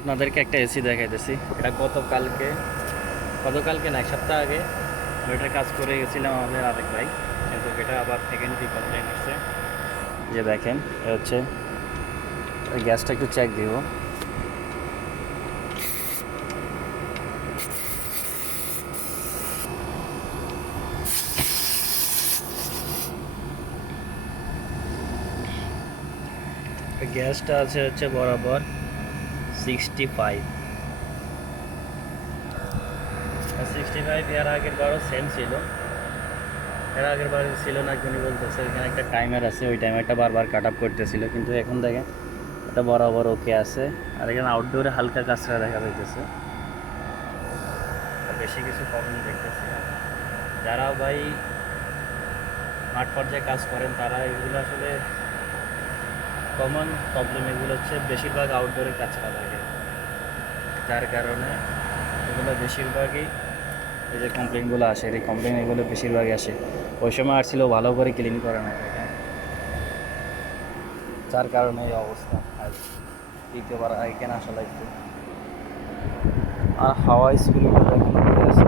আপনাদেরকে একটা এসি দেখাইতেছি। এটা গতকালকে না, এক সপ্তাহ আগে ওইটার কাজ করে গেছিলাম আমাদের আরেক ভাই, কিন্তু এটা আবার সেকেন্ড কমপ্লেন আসছে। যে দেখেন, এ হচ্ছে গ্যাসটা একটু চেক দিব। গ্যাসটা হচ্ছে বরাবর 65। 65 এর আগের বারও সেম ছিল। এর আগের বার ছিল না, উনি বলতেছে এখানে একটা টাইমার আছে, ওই টাইমারটা বারবার কাট আপ করতেছিল, কিন্তু এখন দেখেন এটা বরাবর ওকে আছে। আর এখানে আউটডোরে হালকা কাঁচরা দেখা যাইতেছে, বেশি কিছু প্রবলেম দেখতেছি না। যারা ভাই মাঠ পর্যায়ে কাজ করেন তারা এগুলো আসলে কমন প্রবলেম। এগুলো হচ্ছে বেশিরভাগ আউটডোরে কাঁচরা থাকে, যার কারণে এগুলো বেশিরভাগই এই যে কমপ্লেনগুলো আসে, এই কমপ্লেন এগুলো বেশিরভাগই আসে। ওই সময় আসছিল ভালো করে ক্লিন করে না এখানে, যার কারণে এই অবস্থা। আর দ্বিতীয়বার এখানে আসা লাগতো। আর হাওয়া স্পিরিটও দেখেন আছে।